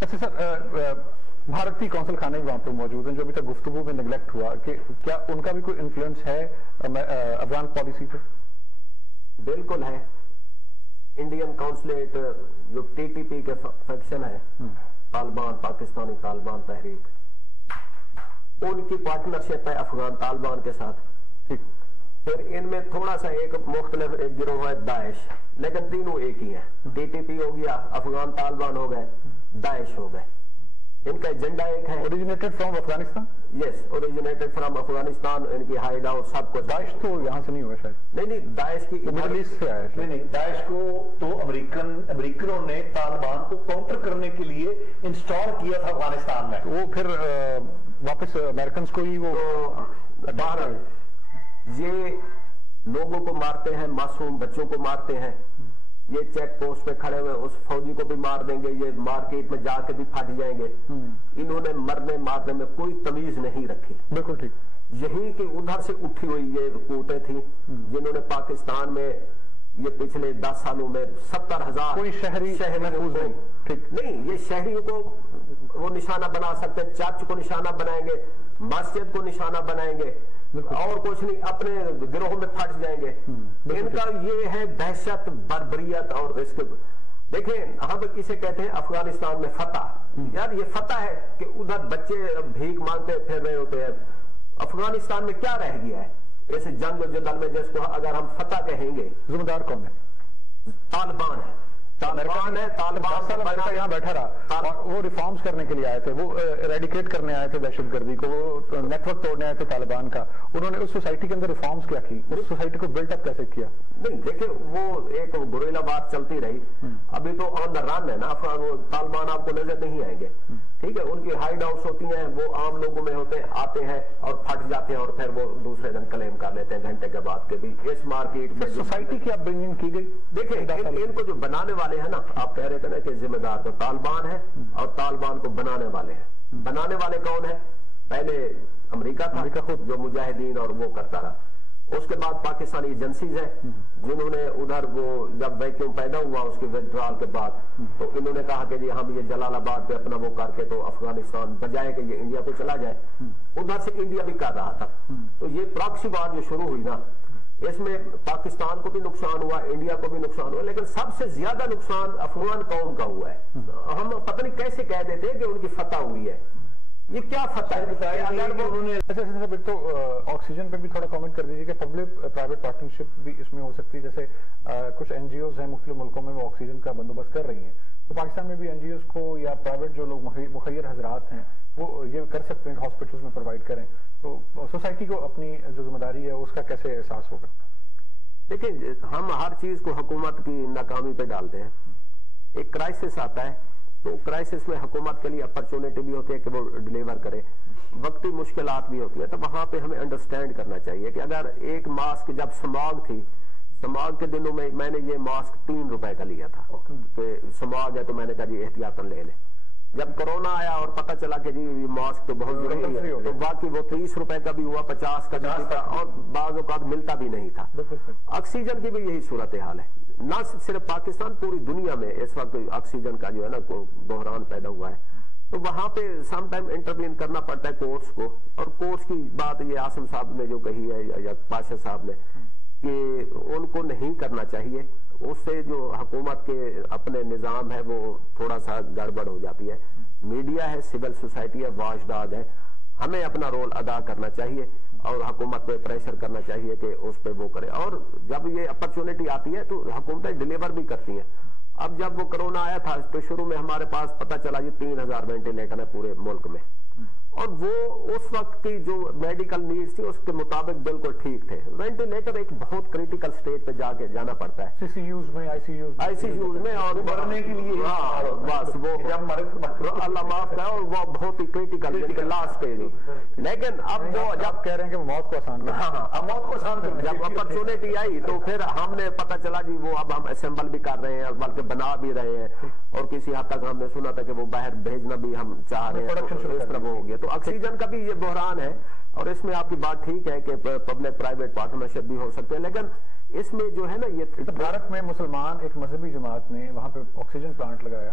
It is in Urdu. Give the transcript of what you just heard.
اچھا سر، بھارتی کونسل خانے بھی وہاں پہ موجود ہیں جو ابھی تک گفتگو میں نیگلیکٹ ہوا، کہ کیا ان کا بھی کوئی انفلوئنس ہے افغان پالیسی پہ؟ بالکل ہے. انڈین کونسلیٹ جو ٹی ٹی پی کے فیکشن ہے، طالبان، پاکستانی طالبان تحریک، ان کی پارٹنرشپ ہے افغان طالبان کے ساتھ. ٹھیک. پھر ان میں تھوڑا سا ایک مختلف ایک گروہ ہے داعش، لیکن تینوں ایک ہی ہیں. ٹی ٹی پی ہو گیا، افغان طالبان ہو گئے، داعش ہو گئے. ان کا ایجنڈا ایک ہے. Originated from Afghanistan? Yes, originated from Afghanistan. ان کی ہائیڈ آؤٹ سب کچھ. داعش تو یہاں سے نہیں ہوا شاید. نہیں، داعش کی مڈل ایسٹ سے آیا. نہیں، داعش کو تو امریکنوں نے طالبان کو کاؤنٹر کرنے کے لیے انسٹال کیا تھا افغانستان میں. وہ پھر واپس امریکنز کو ہی وہ باہر یہ لوگوں کو مارتے ہیں، معصوم بچوں کو مارتے ہیں. یہ چیک پوسٹ پہ کھڑے ہوئے اس فوجی کو بھی مار دیں گے، یہ مارکیٹ میں جا کے بھی پھٹ جائیں گے. انہوں نے مرنے مارنے میں کوئی تمیز نہیں رکھی. بالکل ٹھیک. یہی کہ ادھر سے اٹھی ہوئی یہ قوتیں تھیں جنہوں نے پاکستان میں یہ پچھلے 10 سالوں میں 70,000 کوئی شہری محفوظ نہیں. ٹھیک نہیں، یہ شہریوں کو وہ نشانہ بنا سکتے، چرچ کو نشانہ بنائیں گے، مسجد کو نشانہ بنائیں گے، اور کچھ نہیں، اپنے گروہوں میں پھٹ جائیں گے. ان کا یہ ہے دہشت، بربریت. اور اس کے دیکھیں، ہم اسے کہتے ہیں افغانستان میں فتح. یار یہ فتح ہے کہ ادھر بچے بھیک مانگتے پھر رہے ہوتے ہیں. افغانستان میں کیا رہ گیا ہے اس جنگ و جدل میں جس کو اگر ہم فتح کہیں گے؟ ذمہ دار کون ہے؟ طالبان ہے. طالبان ہے. طالبان یہاں بیٹھا رہا اور وہ ریفارمز کرنے کے لیے آئے تھے، وہ ایریڈیکیٹ کرنے آئے تھے دہشت گردی کو، وہ نیٹ ورک توڑنے آئے تھے طالبان کا. انہوں نے اس سوسائٹی کے اندر ریفارمز کیا کی، اس سوسائٹی کو بلٹ اپ کیسے کیا؟ نہیں دیکھیں، وہ ایک گوریلا بات چلتی رہی. ابھی تو آن دا رن ہے نا. طالبان آپ کو نظر نہیں آئیں گے. ٹھیک ہے، ان کی ہائیڈ آؤٹس ہوتی ہیں، وہ عام لوگوں میں ہوتے ہیں، آتے ہیں اور پھٹ جاتے ہیں، اور پھر وہ دوسرے دن کلیم کر لیتے ہیں گھنٹے کے بعد کے بھی اس مارکیٹ میں. سوسائٹی کی اپ برنگنگ کی گئی. دیکھیں، ان کو جو بنانے والے ہیں نا، آپ کہہ رہے تھے نا کہ ذمہ دار تو طالبان ہے اور طالبان کو بنانے والے ہیں. بنانے والے کون ہیں؟ پہلے امریکہ تھا خود جو مجاہدین اور وہ کرتا رہا. اس کے بعد پاکستانی ایجنسیز ہیں جنہوں نے ادھر وہ جب ویکیوم پیدا ہوا اس کے ودرال کے بعد، تو انہوں نے کہا کہ جی ہم یہ جلال آباد پہ اپنا وہ کر کے تو افغانستان بجائے کہ یہ انڈیا کو چلا جائے، ادھر سے انڈیا بھی کر رہا تھا. تو یہ پراکسی وار جو شروع ہوئی نا، اس میں پاکستان کو بھی نقصان ہوا، انڈیا کو بھی نقصان ہوا، لیکن سب سے زیادہ نقصان افغان قوم کا ہوا ہے. ہم پتہ نہیں کیسے کہہ دیتے کہ ان کی فتح ہوئی ہے. یہ کیا فتح ہے؟ اچھا تو آکسیجن پہ بھی تھوڑا کامنٹ کر دیجیے کہ پبلک پرائیویٹ پارٹنرشپ بھی اس میں ہو سکتی ہے. جیسے کچھ این جی اوز ہیں مختلف ملکوں میں وہ آکسیجن کا بندوبست کر رہی ہیں، تو پاکستان میں بھی این جی اوز کو یا پرائیویٹ جو لوگ مخیر حضرات ہیں وہ یہ کر سکتے ہیں کہ ہاسپٹلس میں پرووائڈ کریں. تو سوسائٹی کو اپنی جو ذمہ داری ہے اس کا کیسے احساس ہوگا؟ دیکھیں، ہم ہر چیز کو حکومت کی ناکامی پہ ڈالتے ہیں. ایک کرائسس آتا ہے تو کرائسس میں حکومت کے لیے اپرچونٹی بھی ہوتی ہے کہ وہ ڈیلیور کرے، وقتی مشکلات بھی ہوتی ہے. تو وہاں پہ ہمیں انڈرسٹینڈ کرنا چاہیے کہ اگر ایک ماسک، جب سماگ تھی، سماگ کے دنوں میں نے یہ ماسک 3 روپے کا لیا تھا کہ سماگ ہے تو میں نے کہا جی احتیاطاً لے لیں. جب کورونا آیا اور پتہ چلا کہ جی یہ ماسک تو بہت ضروری ہے، تو باقی وہ 30 روپے کا بھی ہوا، 50 کا بھی تھا، اور بعض اوقات ملتا بھی نہیں تھا. آکسیجن کی بھی یہی صورتحال ہے. نہ صرف پاکستان، پوری دنیا میں اس وقت آکسیجن کا جو ہے نا بحران پیدا ہوا ہے. تو وہاں پہ سم ٹائم انٹروین کرنا پڑتا ہے کورٹس کو. اور کورٹس کی بات یہ عاصم صاحب نے جو کہی ہے یا پاشا صاحب نے کہ ان کو نہیں کرنا چاہیے. اس سے جو حکومت کے اپنے نظام ہے وہ تھوڑا سا گڑبڑ ہو جاتی ہے. میڈیا ہے، سول سوسائٹی ہے، واچ ڈاگ ہے. ہمیں اپنا رول ادا کرنا چاہیے اور حکومت پہ پریشر کرنا چاہیے کہ اس پہ وہ کرے. اور جب یہ اپرچونٹی آتی ہے تو حکومتیں ڈیلیور بھی کرتی ہیں. اب جب وہ کرونا آیا تھا تو شروع میں ہمارے پاس پتہ چلا یہ 3000 وینٹیلیٹر ہے پورے ملک میں، اور وہ اس وقت کی جو میڈیکل نیڈز تھی اس کے مطابق بالکل ٹھیک تھے. وینٹیلیٹر ایک بہت کریٹیکل سٹیج پہ جا کے جانا پڑتا ہے، آئی سی یوز میں اور مرنے کے لیے. بس وہ اللہ معاف کرے، اور وہ بہت ہی کریٹیکل لاسٹ سٹیج. لیکن اب وہ جب کہہ رہے ہیں کہ موت کو آسان جب اپرچونٹی آئی تو پھر ہم نے پتہ چلا جی وہ اب ہم اسمبل بھی کر رہے ہیں بلکہ بنا بھی رہے ہیں، اور کسی حد تک ہم نے سنا تھا کہ وہ باہر بھیجنا بھی ہم چاہ رہے ہیں. اس طرح وہ ہو گیا. تو آکسیجن کا بھی یہ بحران ہے، اور اس میں آپ کی بات ٹھیک ہے کہ پبلک پرائیویٹ پارٹنرشپ بھی ہو سکتے ہیں. لیکن اس میں جو ہے نا یہ بھارت میں مسلمان ایک مذہبی جماعت نے وہاں پہ آکسیجن پلانٹ لگایا